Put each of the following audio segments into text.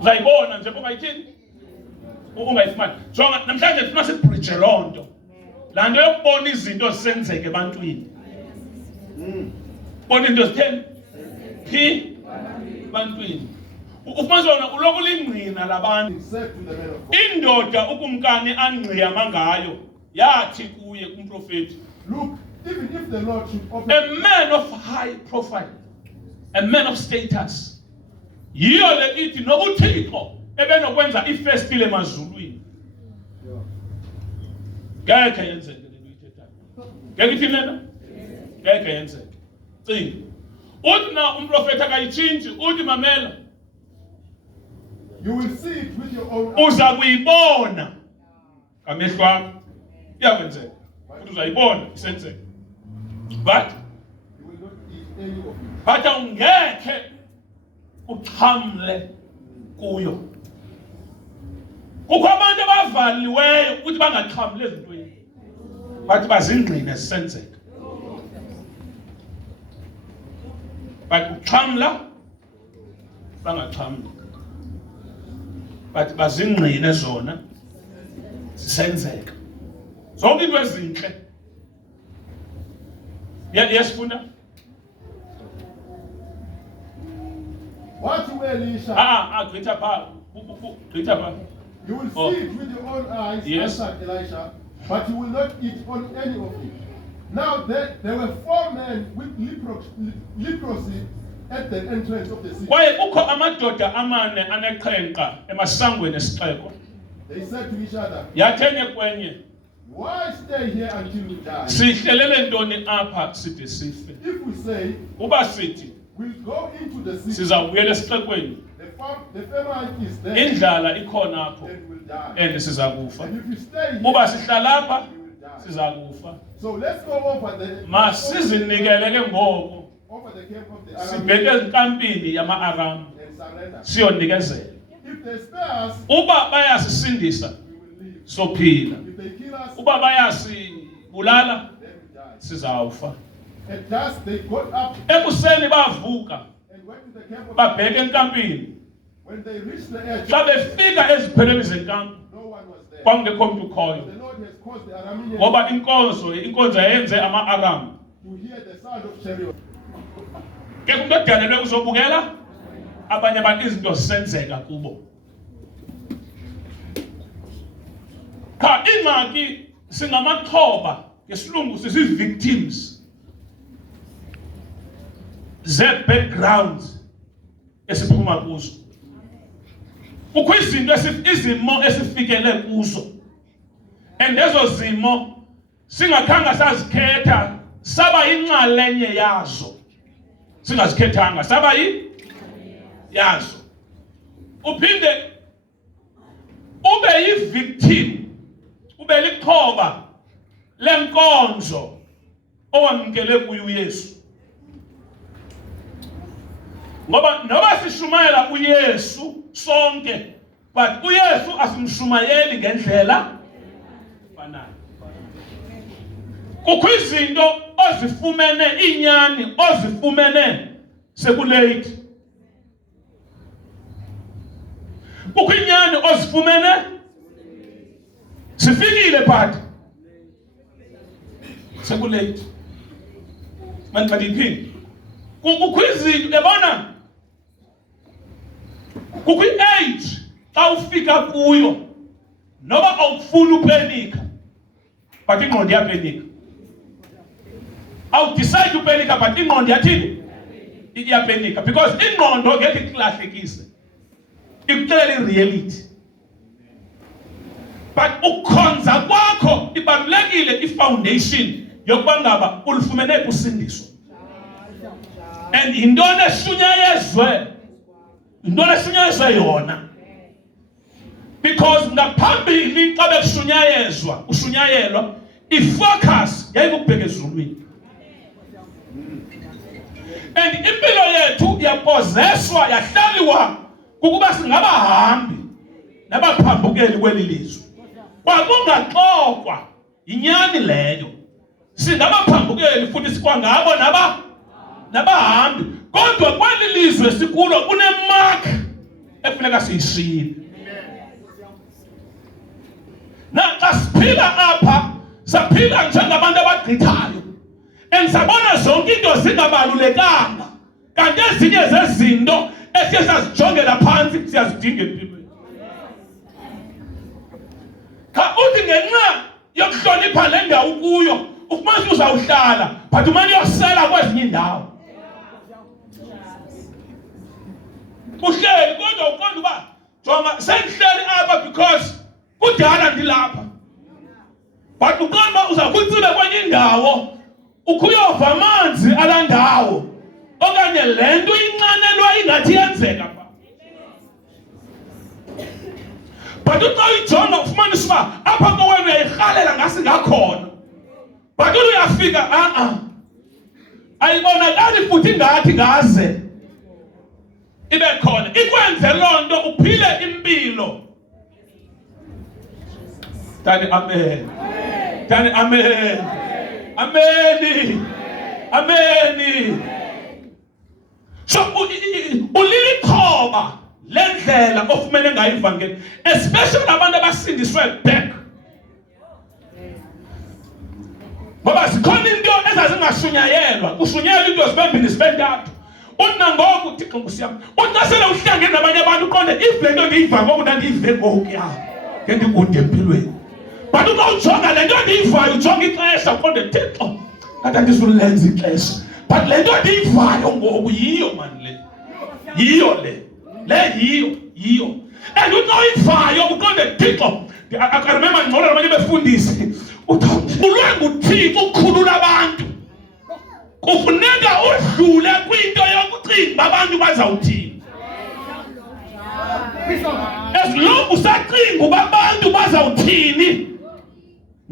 Uzayibona nje ungayithini ungayifumani. Jonga namhlanje sifuna sibridge lonto. La nto yokubona izinto zisenzeke ebantwini. Bona into zitheni phi ebantwini. Ufumanisa uloku lingqina labantu. Indoda ukumkani angqiyama ngayo yathi kuye kumprofeti, look, even if the Lord should open a man of high profile, a man of status, yiyo le ithi nobuthixo ebenokwenza ifestile emazulwini. Ngeke yenzeke le nto uyithethayo. Ngeke ithini lena? Ngeke yenzeke. Cinga. Uthi na umprofeti akayitshintshi, uthi mamela, you will see it with your own eyes. uza kuyibona ngamehlo akho. Iyakwenzeka. Uthi uzayibona isenzeka. But You will not eat any of it. but ungekhe uxhamle kuyo. Kukho abantu abavaliweyo ukuthi bangaxhamle ezintweni. Bathi bazingqine zisenzeka. But uxhamla bangaxhamli. But bazingqine zona zisenzeka. Zonke into ezinhle. Yesifuna? What you Elisha, Greater power. Greater power. you will see Oh. it with your own eyes, Yes. answered Elisha, but you will not eat on any of it. Now there were 4 men with leprosy at the entrance of the city. Kwaye kukho amadoda amane aneqhenqa emasangweni esixeko. They said to each other, Yathenye kwenye, why stay here until we die? sihlelele ntoni apha side sife. If we say, Uba sithi we'll go into the city, sizawubuyela esixekweni, the famine is there, indlala ikhona apho then we'll die. and siza kufa. And if you stay here, Uba sihlala apha you will die. siza kufa. So let's go over the Masizinikele ke ngoku over the camp of the Arabians sibheke enkampini yama-Aram and surrender. siyonikezela. If they spare us, Uba bayasisindisa we will live. sophila. If they kill us, Uba bayasibulala then we die. sizawufa. At dusk they got up Ekuseni bavuka and went to the camp of the babheke enkampini. When they reached the edge, Xa befika eziphelweni zenkampu no one was there. kwakungekho mntu ukhoyo. The Lord has caused the Arameans Ngoba inkonzo yenze ama-Aram. to hear the sound of chariots. Ke kumntu odalelwe uzobukela abanye abantu izinto zisenzeka kubo. Cha ingxaki singamaxhoba ngesilungu sisi-victims ze-backgrounds esiphuma kuzo. Kukho izimo esifikele kuzo. And ezo zimo singakhange sazikhetha saba inxalenye yazo. Singazikhethanga saba yazo. Uphinde ube yi-victim, ube lixhoba lenkonzo owamkele kuyo uYesu. Ngoba noba sishumayela uYesu sonke, but uYesu asimshumayeli ngendlela fanayo. Kukho izinto ozifumene inyani ozifumene sekulate. Kukho inyani ozifumene sifikile but sekulate. Manqadiphini. Kukho izinto yabona. Kukho i-age xa ufika kuyo noba awufuni upenika but ingqondo iyapenika. Awudecide upenika but ingqondo yathini iyapenika because ingqondo ngeke ikulahlekise ikuxelela i-reality. But ukukhonza kwakho ibalulekile i-foundation yokuba ngaba ulifumene kusindiso. And intoni eshunyayezwe yona. Because ngaphambili xa bekushunyayezwa ushunyayelwa ifocus yayikubheka ezulwini. And impilo yethu yapozeswa yahlaliwa kukuba singabahambi nabaphambukeli kweli lizwe. Kwakungaxokwa inyani leyo. Singabaphambukeli futhi sikwangabo nabahambi. Kodwa kweli lizwe sikulo kunemark ekufuneka siyishile. Naxa siphila apha saphila njengabantu abagqithayo and sabona zonke into zingabalulekanga, kanti ezinye zezinto esiye sazijongela phansi siyazidinga empilweni. Xa uthi ngenxa yokuhlonipha le ndawo kuyo ufumana uzawuhlala but umane uyosela kwezinye indawo. Uhleli kodwa uqonda uba jonga sengihleli apha because kudala ndilapha, but uqonda uba uza kutsibe kwenye indawo ukuyova amanzi ala ndawo okanye le nto inxanelwa ingathi yenzeka pha. But xa uyijonga ufumanisa uba apha kowena uyayirhalela ngasi ngakhona, but uyafika ayibonakali futhi ngathi ngaze ibe khona. Ikwenze loo nto uphile impilo. Dani amen. Dani amen. Ameni. Ameni. So ulilithoba lendlela ofumene ngayo ivangeli, especially abantu abasindiswe back. Ngoba zikhona into ezazingashunyayelwa, kushunyayelwa into zibembili zibentathu. Unangoku uThixo Nkosi yami, uncasela uhlangene nabanye abantu uqonde if le nto ndiyiva ngoku ndandiyive ngoku ya ke ndikude empilweni. But uxa ujonga le nto ndiyivayo ujonga ixesha uqonde Thixo ngathi andisulenza ixesha, but le nto ndiyivayo ngoku yiyo mani le, yiyo le yiyo. And uxa uyivayo uqonde Thixo, I remember ngcono nabanye befundisi ulwe nguThixo ukukhulula abantu. Kufuneka udlule kwinto yokucinga abantu bazawuthini. As long usacinga uba abantu bazawuthini,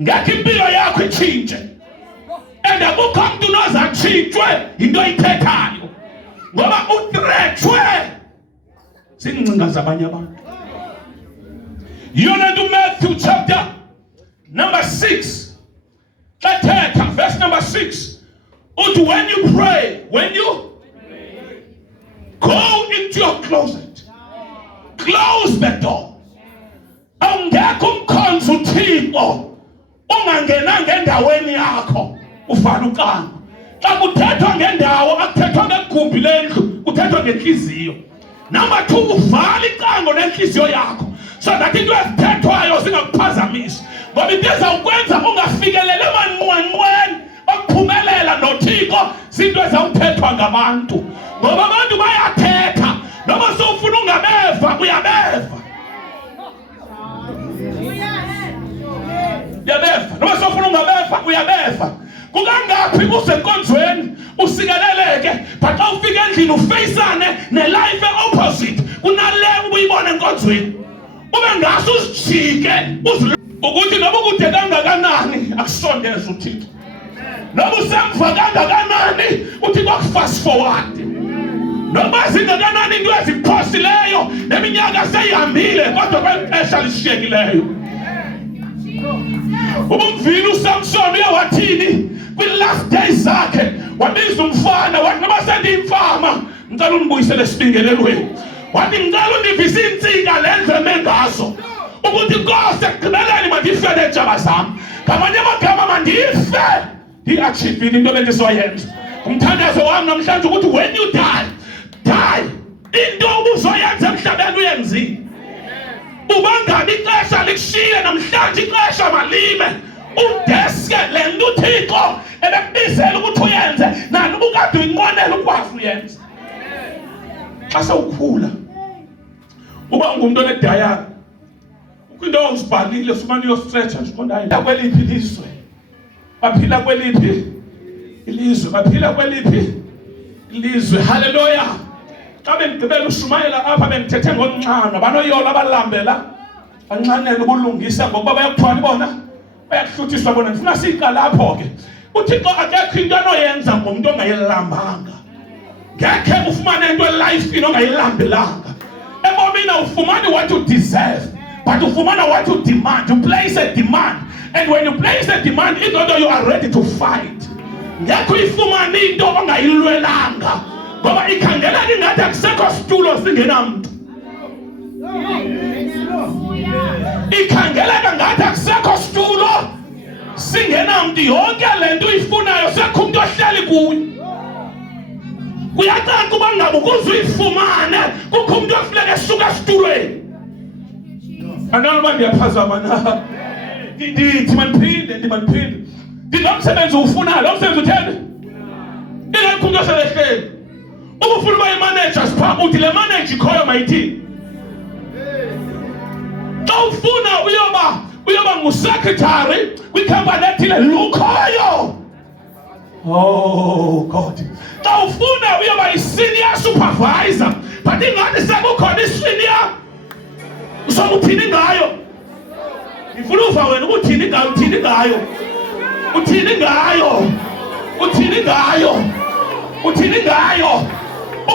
ngakho impilo yakho itshintshe. And akukho mntu noza tshintshwe yinto ayithethayo, ngoba utrethwe ziingcinga zabanye abantu. Yona nto Matthew chapter number 6 kathetha verse number 6 uthi when you pray, go into your closet, close the door. Awungekho umkhonza uThixo ungangenanga endaweni yakho ufana uqanga. Xa kuthethwa ngendawo akuthethwa ngegumbi lendlu, kuthethwa ngenhliziyo. Number 2, uvala icango nenhliziyo yakho so that into ezithethwayo zingakuphazamisi, ngoba into ezawukwenza ungafikeleli emanqwanqweni okuphumelela noThixo zinto ezawuthethwa ngabantu, ngoba abantu bayathetha noma sowufuna ungabeva uyabeva. Uyabeva noma sowufuna ungabeva uyabeva. Kukangaphi usenkonzweni usikeleleke, but xa ufika endlini ufeyisane nelife opposite kunale ubuyibona enkonzweni, ube ngaso uzijike ukuthi noba kude kangakanani akusondeze uThixo, noba usemva kangakanani uThixo akufast forward, noba zingakanani into eziphosileyo neminyaka seyihambile kodwa kwexesha lishiyekileyo. Ubumvile uSamson uyawathini kwi-last days zakhe, wabiza umfana wathi noma sendiyimfama ngicela undibuyisele esibingelelweni, wathi ngicela undivise iintsika lenze mengazo ukuthi Nkosi ekugqibeleni mandife neentshaba zam, ngamanye amagama mandife ndiyiatshivile into bendizoyenza. Umthandazo wam namhlanje ukuthi when you die into ubuzoyenza emhlabeni uyenzile. Ubangabi ixesha likushiye namhlanje, ixesha malime udeske le nto uThixo ebekubizela ukuthi uyenze nanoba ukade uyinqwenela ukwazi uyenza. Xa sewukhula uba ungumntu onedayari, kwinto ozibhalile sumane uyostretcha nje kweliphi ilizwe, baphila kweliphi ilizwe, baphila kweliphi ilizwe. Haleluya. Xa bendigqibela ushumayela apha bendithethe ngonxano, banoyola abalambela banxanele ubulungisa ngokuba bayakuthwala bona, bayakuhluthiswa bona. Ndifuna siyiqala apho ke. uThixo akekho into anoyenza ngomntu ongayilambanga. Ngekhe ufumane into elifini ongayilambelanga. Ebomini awufumani what you deserve, but ufumana what you demand. You place a demand, and when you place a demand, it's not that you are ready to fight. Ngekho ifumani into ongayilwelanga, ngoba ikhangela ingathi akusekho situlo singenamntu. singenamntu yonke le nto uyifunayo sekho umuntu ohleli kuyo. Kuyacaca uba ngabe ukuze uyifumane kukho umuntu ofuneka esuka esitulweni. Andinoba ndiyaphazama na. Ndithi mandiphinde. Lo msebenzi uwufunayo, lo msebenzi utheni? Ingekho umuntu oselehleli. Ukufuna uba i-managers phaa uthi le manager ikhoyo mayithini. Xa ufuna uyoba ngu-secretary kwikhampani ethile lukhoyo. Oh God. Xa ufuna uyoba yi-senior supervisor but ingathi sekukhona i-senior usobe uthini ngayo. Ngifuna uva wena uthini ngayo.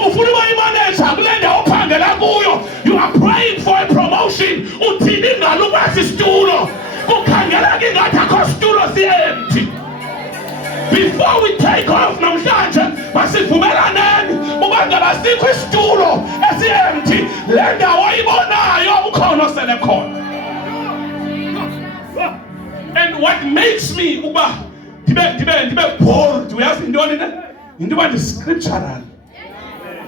Ufuna uba i-manager kule ndawo uphangela kuyo. You are praying for a promotion. Uthini ngalo kwesi isitulo. Kukhangeleka ingathi akho situlo si-empty. Before we take off namhlanje masivumelaneni uba ngaba asikho isitulo esi-empty. Le ndawo oyibonayo ukhona osele khona. And what makes me uba ndibe bold, uyazi intoni ne? Into uba ndi-scriptural.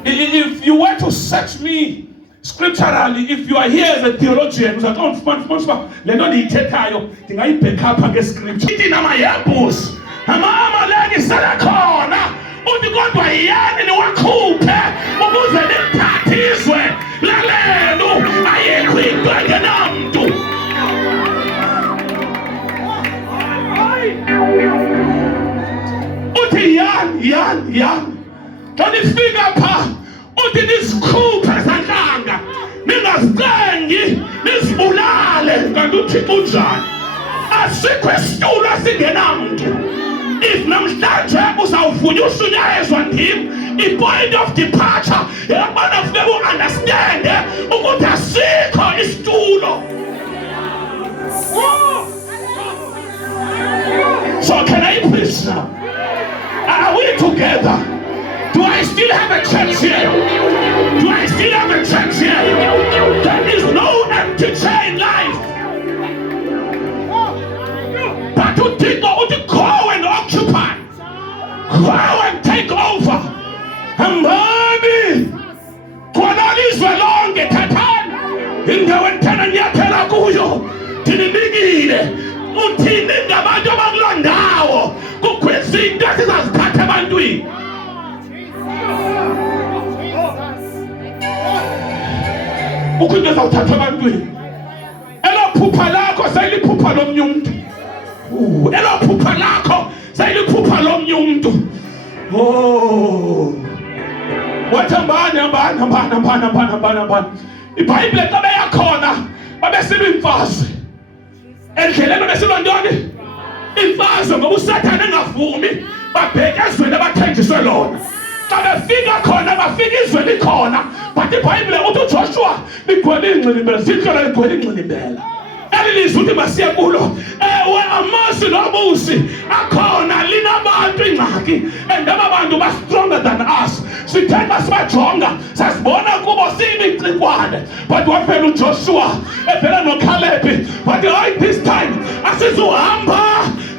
If you were to search me scripturally, if you are here as a theologian, uzathi ufumana le nto ndiyithethayo ndingayibhekhapha ngescripture. Ithi namayebhusi amamaleki sele khona uthi kodwa yiyani niwakhuphe ukuze nilithathe izwe lalelu. Ayikho into engenamntu. Uthi yani xa nifika phaa uthi nizikhuphe zantlanga, ningazicengi, nizibulale. Kanti uThixo unjani? Asikho isitulo esingenamntu. If namhlanje uzawuvunya usunyayezwa ndim, i-point of departure yeyokubana funeka u-understande ukuthi asikho isitulo. So can I preach now? Are we together? Do I still have a church here? There is no empty chair in life. But to go and occupy, go and take over. Hambani kwanalizwe lonke thathani indawo enthana niyaphela kuyo ndinibikile. Uthini ngabantu abakuloo ndawo kukho izinto esizaziphatha ebantwini. Kukho into ezawuthatha ebantwini. Elo phupha lakho sayiliphupha lomnye umntu. Elo phupha lakho sayiliphupha lomnye umntu. Wathi hambani. IBhayibhile xa beyakhona babesilwa imfazi. Endleleni besilwa ntoni? Imfazi, ngoba uSathane engavumi babheke ezweni abathenjiswe lona. Xa befika khona bafika izwe likhona. But iBhayibhile uthi uJoshua ligcwele ingxilimbela, zihlala ligcwele ingxilimbela. Elilizwi uthi masiye kulo. Ewe Amosi nobusi akhona linabantu ingxaki, and aba bantu ba stronger than us. Sithetha sibajonga sasibona kubo siyimicikwane. But waphela uJoshua evela noKhalebi wathi hayi, this time asizuhamba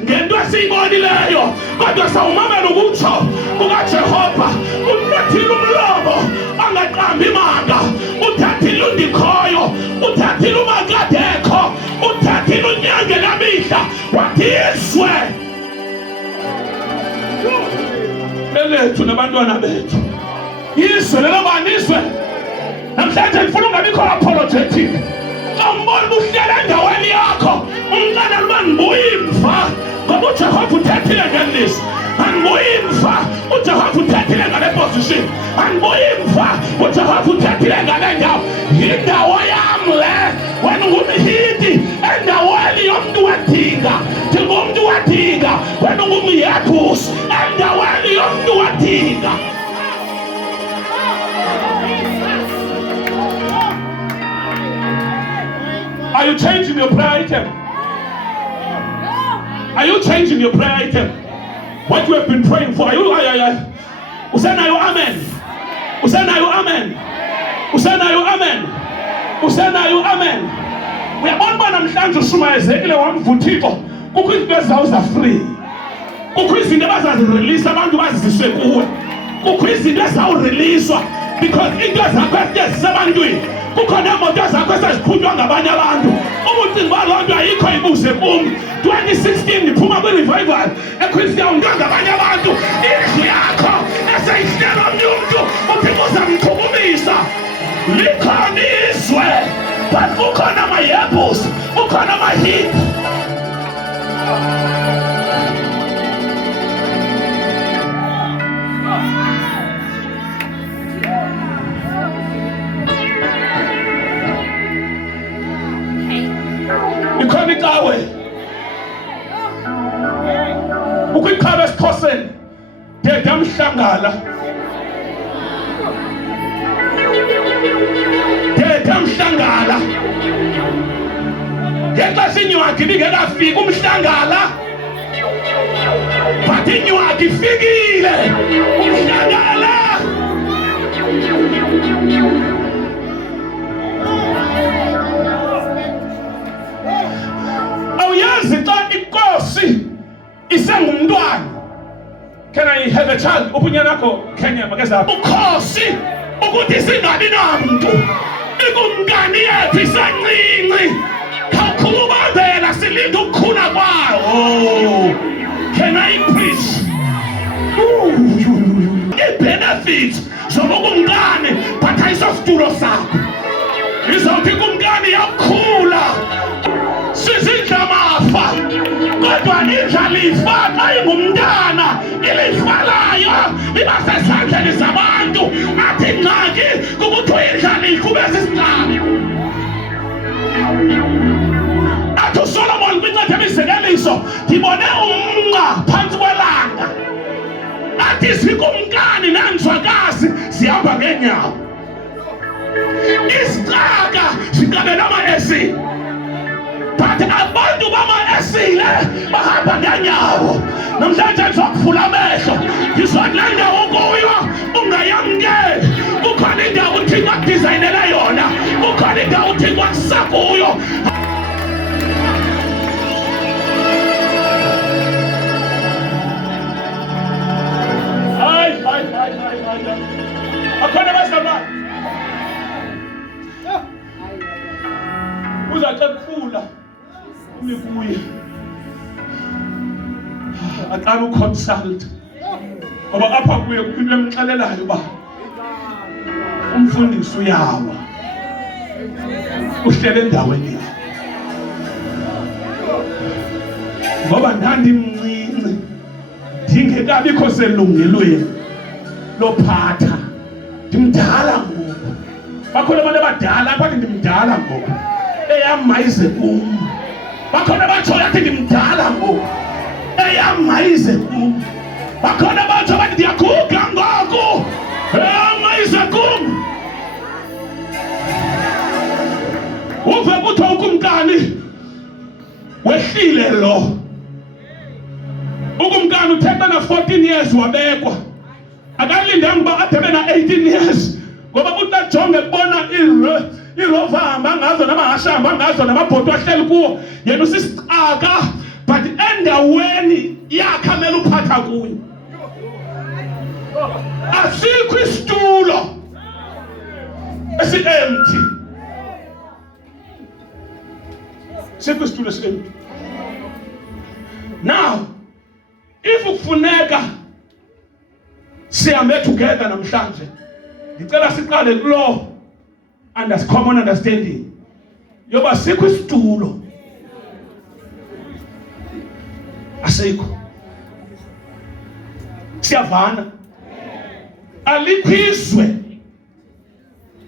ngento esiyibonileyo kodwa sawumamela ukutsho kukaJehova. Unothile umlomo angaqambi imanga, uthathile undikhoyo, uthathile umakadekho, uthathile unyange lamihla, wathi izwe lelethu nabantwana bethu. Izwe lelobani izwe. Namhlanje ngifuna ungabikho apologetic. Xa umbona uhlele endaweni yakho umncane luba ndibuyimva ngoba uJehova uthethile ngelizwi. Andibuyimva uJehova uthethile ngale position. Andibuyimva uJehova uthethile ngale ndawo. Yindawo yam le wena ungumhidi endaweni yomntu wadinga. Ndingumntu wadinga wena ungumyebhusi endaweni yomntu wadinga. Are you changing your prayer item? Are you changing your prayer item? What you have been praying for? Are you? Usenayo amen. Usenayo amen. Usenayo amen. Usenayo amen. Uyabona namhlanje ushumayezekile wamva uThixo kukho izinto ezizawuza free, kukho izinto abazazirelease abantu baziziswe kuwe, kukho izinto ezizawureliswa because into zakho ezisebantwini, kukho neemoto zakho eseziqhutywa ngabanye abantu. Ubucinga baloo nto ayikho ibuze kum. 2016 ndiphuma kwi-revival eChristian nto ngabanye abantu. Indlu yakho eseyihlela omnye umntu uthi uzamchukumisa. Likhona izwe, but kukhona ama-yebus, kukhona ama-hip. Ikhona icawe, ukwiqhawe esiXhoseni Dede Mhlangala, Dede Mhlangala. Ngexesha inyawadi ibingekafiki uMhlangala, but inyawadi ifikile uMhlangala. Awuyazi xa inkosi isengumntwana. Can I have a child? Upunyana nakho Kenya makeza. Ukhosi ukuthi singabi namntu. Ikumngani yethu isancinci. Khawukhubazela silinda ukukhula kwawo. Can I preach? I-benefits zobukumkani but ayisositulo sakho. Izawuthi kumkani yakhula. Sizidla amafa, kodwa indlala ifa xa ingumntana ilifalayo iba sesandleni zabantu. Athi ngxaki kukuthiwa indlala iqhubeza isiqalo. Athi uSolomon kwincwadi yemizekeliso ndibone umnqa phantsi kwelanga. Athi zikumkani nenzwakazi zihamba ngeenyawo. Isicaka siqabela ama-esi, but abantu bama-esile bahamba ngenyawo. Namhlanje ndizokuvula amehlo, ndizothi le ndawo kuyo ungayamkeli. Kukhona indawo uThixo akudizayinele yona, kukhona indawo uThixo akusa kuyo. Hayi. Akhona abazalwane uzathi kukhula umikuye aqala uconsult, ngoba apha kuye into emxelelayo uba umfundisi uyawa, uhlele endaweni yakhe. Ngoba ndandimncinci ndingekabikho selungelweni lophatha, ndimdala ngoku. Bakhona abantu abadala abathi ndimdala ngoku, eyamayize kum. Bakhona abatshoyo athi ndimdala ngoku, eyamayize kum. Bakhona abatsho abathi ndiyaguga ngoku, eyamayize kum. Uve kuthiwa ukumkani wehlile lo. Ukumkani uthetha na 14 years wabekwa. Akalindanga uba ade bena 18 years. Ngoba utajonge kubona iirova hamba ngazo namahasha hamba ngazo namabhoto ahleli kuwo. Yena usisicaka but endaweni yakhe amele uphatha kuyo asikho isitulo esi-empty. Sikho isitulo esi-empty. Now if kufuneka sihambe together namhlanje, ngicela siqale kulo common understanding yoba sikho isitulo, asikho. Siyavana, alikho izwe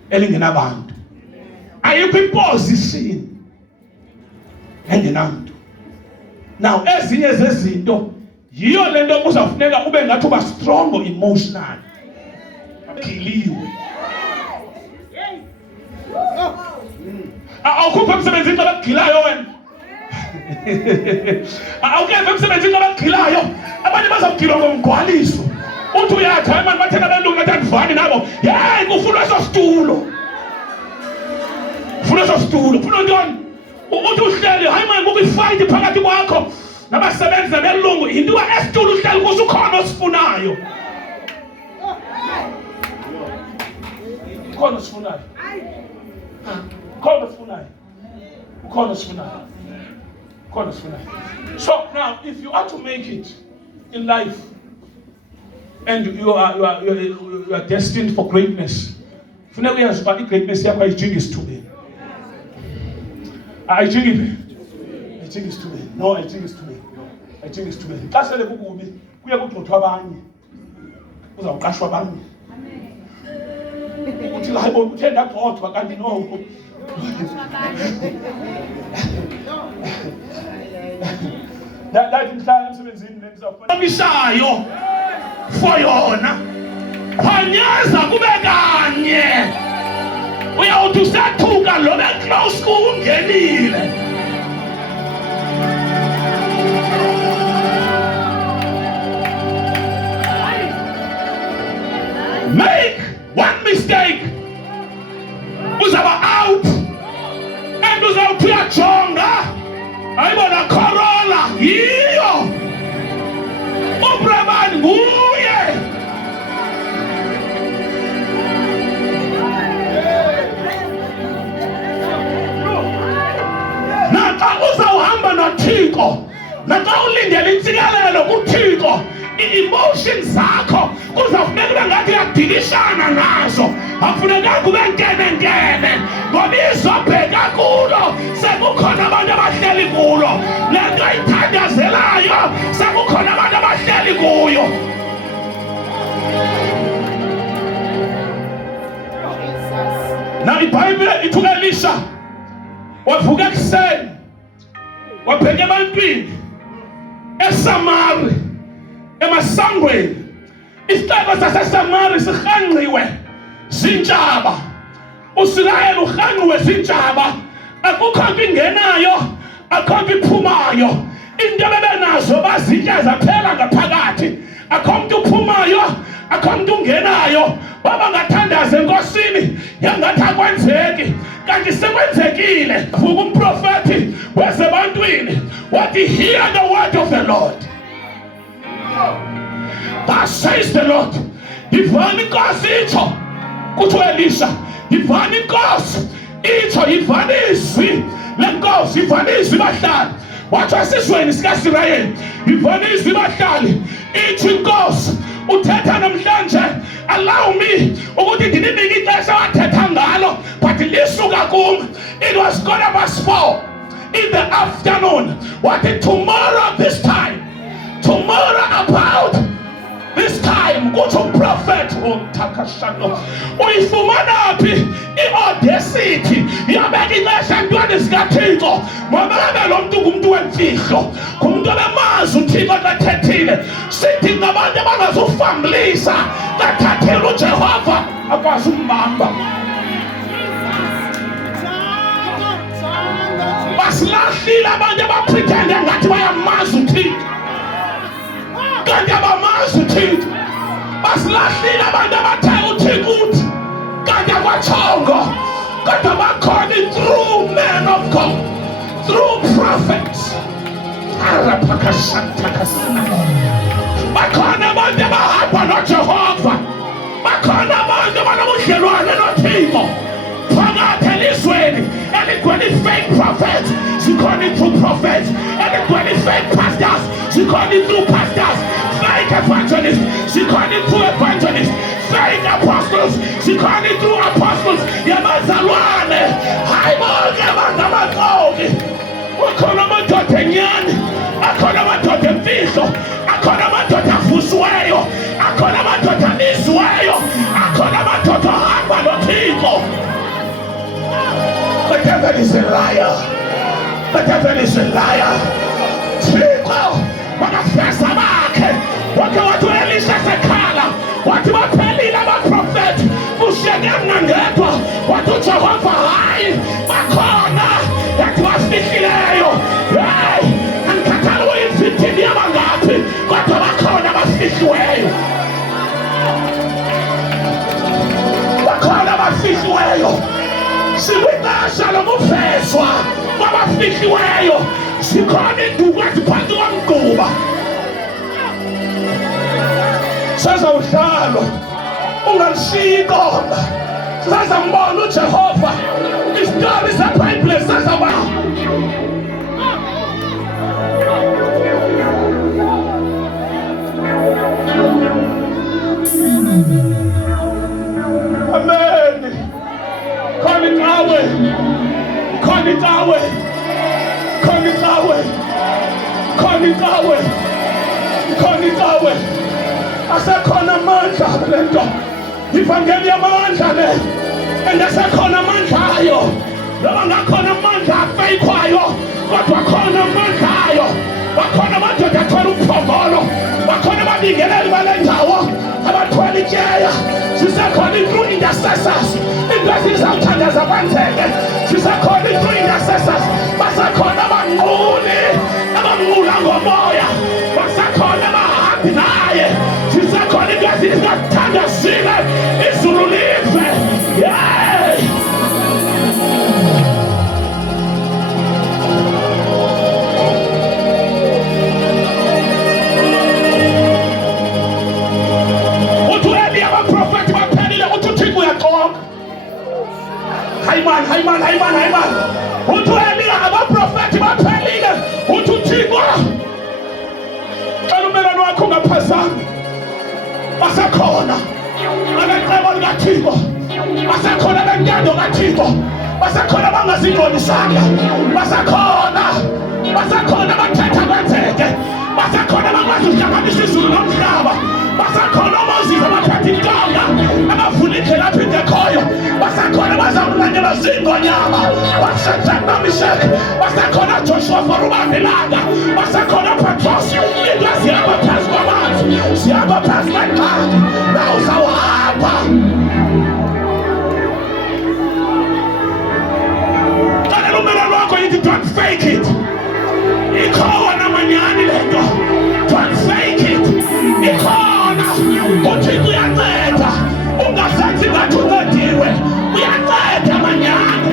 elingenabantu, ayikho imposition engenamntu. Now ezinye zezinto yiyo le nto uzawufuneka ube ngathi uba strong emotional, aphiliwe. Awukhuphe emsebenzini xa begilayo wena. Awukeve emsebenzini xa begilayo. Abanye bazawugilwa ngomgqwaliso. Uthi uyathi hayi mani bathena belungu ngathi andivani nabo. Yeyi kufunwa eso situlo. Kufunwa eso situlo. Kufunwa ntoni? Uthi uhleli hayi mani kukho ifight phakathi kwakho nabasebenzi belungu yinto esitulu uhleli kuso ukhona osifunayo. Ukhona osifunayo. Ukhona osifunayo. Ukhona osifunayo. Ukhona osifunayo. So now if you are to make it in life and you are destined for greatness, funeka uyazi uba i-greatness yakho ayijingi isithubeni. Ayijingi isithubeni. No, ayijingi isithubeni. Ayijingi isithubeni. Xa sele kukubi kuye kugxothwa abanye. Uzawuqashwa abanye. Uthi hayi bo uthe ndagxothwa kanti no. Ndathi mhlawumbe emsebenzini nendizawufamishayo for yona. Phanyaza kube kanye. Uyawuthi usathuka lo be-close kungenile. Make one mistake, uzaba out, and uzawuthi uyajonga ayibona Corolla yiyo uBrabant nguye. Naxa uzawuhamba noThixo, naxa ulindele intsikelelo kuThixo, i-emotions zakho kuzafuneka ube ngathi uyadilishana nazo. Akufunekanga ube nkene ngoba izobheka kulo sekukhona abantu abahleli kulo. Le nto ayithandazelayo sekukhona abantu abahleli kuyo. Na iBhayibhile ithi uElisha wavuka ekuseni wabheka ebantwini eSamari emasangweni. Isixeko saseSamari sihanqiwe zintshaba. Usirayeli uhanqiwe zintshaba. Akukho nto ingenayo, akukho nto iphumayo. Into bebenazo bazitya zaphela ngaphakathi. Akukho mntu uphumayo, akukho mntu ungenayo. Baba ngathandaza enkosini yangathi akwenzeki, kanti sekwenzekile. Vuka umprofethi wasebantwini wathi, hear the word of the Lord. Thus says the Lord. Yivani inkosi itsho kuthi uElisha, yivani inkosi itsho, yivani izwi lenkosi, yivani izwi bahlali. Wathi esizweni sikaIsrayeli, yivani izwi bahlali, itsho inkosi uthetha namhlanje. Allow me ukuthi ndinike ixesha wathetha ngalo, but lisuka kum. It was God 4 in the afternoon. What tomorrow this time, tomorrow about this time, go to prophet Takashano. Uyifumana phi i-audacity yabeka ixesha ntweni zikaThixo? Ngoba lo mntu ngumntu wemfihlo, ngumntu obemazi uThixo xa ethethile. Sithi ngabantu abangazufamlisa xa thathela uJehova akwazi umbamba. Basilahlile abantu abapretende ngathi bayamazi uThixo kanti abamazi uThixo. Basilahlile abantu abathe uThixo uthi kanti akwatshongo. Kodwa bakhona through men of God, through prophets. Bakhona abantu abahamba noJehova, bakhona abantu abanobudlelwane noThixo. Phakathi elizweni eligcwele fake prophets, sikhona true prophets. Eligcwele fake pastors, sikhona true pastors. Fake evangelists, sikhona true evangelists. Fake apostles, sikhona true apostles. Yabazalwane, hayi bonke abantu abaqoki. Akhona amadoda enyani, akhona amadoda emfihlo, akhona amadoda avusiweyo, akhona amadoda alizweyo, akhona amadoda ahamba noThixo. The devil is a liar. The devil is a liar. Thixo wakafesa bakhe wake wathi uElisha sekhala wathi baphelile abaprofethi kushiyeke mna ngedwa. Wathi uJehova hayi bakhona yathi bafihlileyo. Hayi andikhathali uyimfithini yabangaphi kodwa bakhona abafihliweyo. Bakhona abafihliweyo. Sikwixesha lokuvezwa kwabafihliweyo. Zikhona induku eziphansi komgquba. Sazawuhlalwa ungalishiyi iqonga. Sazambona uJehova. Isitori seBhayibhile sazaba. Amen. Call it Yahweh. Call it Yahweh. Call it Yahweh. Call it Yahweh. Call it Yahweh. Asekhona amandla lento. Ivangeli yamandla le. Engasekhona amandla ayo. Noma ngakhona amandla afeyikwayo. Kodwa khona amandla ayo. Bakhona amadoda athola umphongolo. Bakhona ababingeleli bale ndawo. Abathwala itsheya. Sisekhona through intercessors. Into ezizawuthandaza kwenzeke. Sisekhona through intercessors. Basekhona abanquli. Abanqula ngomoya. Basekhona abahambi naye. Sisekhona into ezizathandazile. Izulu live. Yeah. Hayman. Uthwele abaprofeti baphelile. Uthixo. Xa umelwane wakho ngaphazami. Basekhona. Abaqebo likaThixo. Basekhona bentando kaThixo. Basekhona bangazingolisanga. Basekhona bathetha kwenzeke. Basekhona bakwazi ukuhlanganisa izulu nomhlaba. Basekhona abaziva baphethe intonga. Abavula indlela apho ingekhoyo. Basekhona bazawulanyela zingonyama. Basekhona Meshach. Basekhona Joshua Forubambilanga. Basekhona Petros. Into zihamba phezu kwamanzi. Zihamba phezu kwengxaki. Na uzawuhamba. Xelela umelwane wakho yithi don't fake it. Ikhona manyani lento. Don't fake it. Ikhona. Uthixo uyanceda. Ungasenzi ngathi uncediwe. Uyanceda manyani.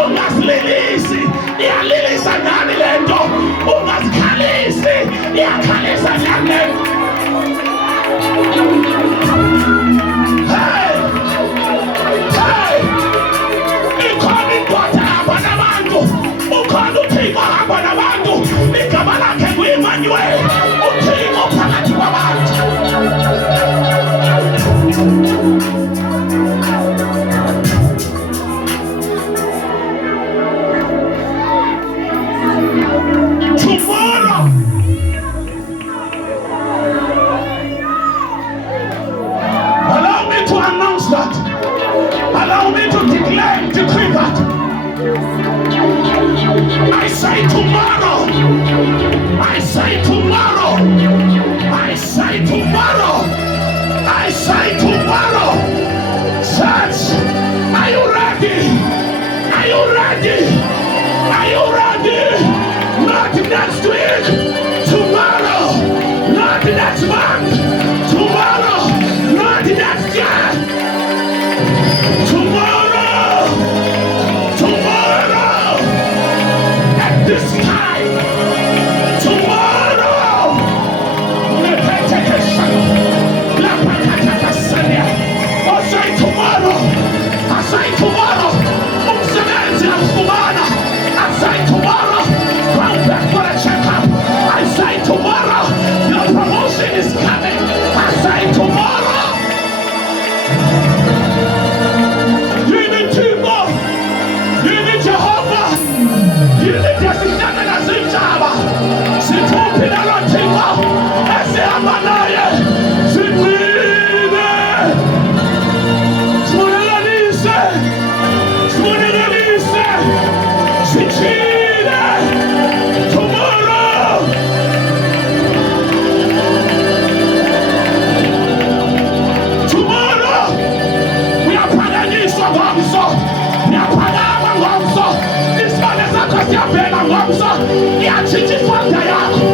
Ungasililisi. Iyalilisa nani lento. Ungazikhalisi. Iyakhalisa nani lento. Hey! Ikhona indoda hamba nabantu. Ukhona uThixo hamba nabantu. Igama lakhe nguEmmanuel. uThixo phakathi kwabantu. Tomorrow, allow me to announce that. Allow me to declare, decree that. I say tomorrow. I say tomorrow. I say tomorrow. I say tomorrow. Church, are you ready? Are you ready? Are you ready? Not next week. Tomorrow. Not next month. Tomorrow. Not next year. Tomorrow. Tomorrow. At this time. Tomorrow. I say tomorrow. I say tomorrow. Umsebenzi nakufumana. I say tomorrow. Come back for a checkup. I say tomorrow. Your promotion is coming. I say tomorrow. You need people. You need Jehovah. You need Yasitana na Zinjaba. Situpi na Lotigo. Ese Amanaye. Situine. Smunelise. Smunelise. Situine. Tomorrow. Tomorrow. We are paganismo ngomso. We are pagama ngomso. Isibane sakho siyabheka ngomso. Iyatshitsha ifanda yakho.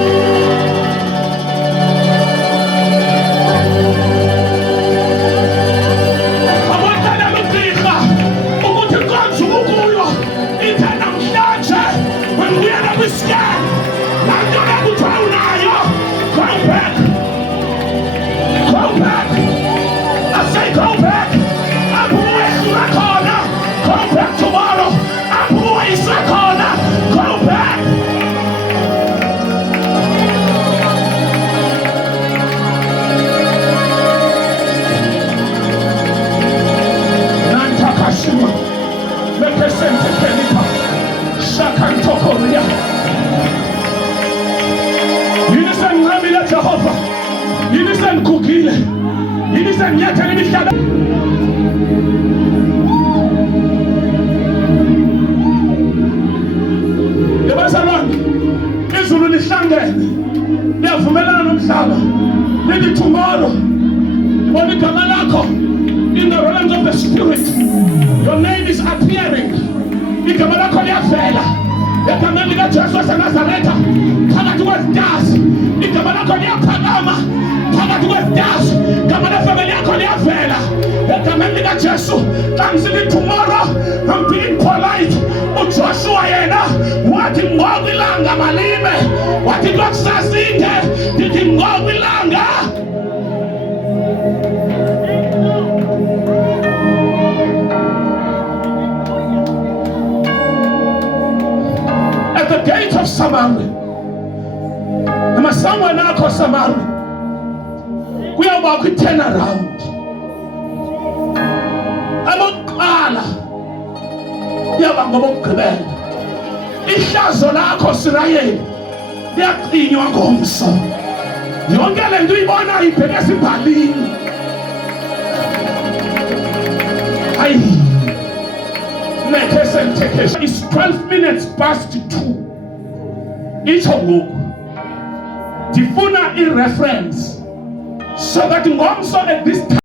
Abantwana bugqirha ukuthi konje ukuyo ithe namhlanje when we are we scan seligugile yini senyathela imihlaba yabazalwane izulu lihlangene liyavumelana nomhlaba lithi tomorrow ibona igama lakho in the realms of the spirit. Your name is appearing. Igama lakho liyavela egameni likaJesu waseNazaretha phakathi kwezitasi. Igama lakho liyaphakama phakathi kwezitasi. Igama lefamily yakho liyavela egameni likaJesu. Xa ngisithi tomorrow, I'm being polite. uJoshua yena wathi ngoba ilanga malime, wathi kwakusasinde ndithi ngoba ilanga. At the gate of Samaria, amasango nakho Samaria kuyaba ku-turn around. Abokuqala yaba ngobokugqibela. Ihlazo lakho Sirayeli liyaqinywa ngomso. Yonke le nto uyibona ibheke esimbalini. Hayi. It's 12 minutes past 2. Itsho ngoku ndifuna i-reference so that ngomso at this time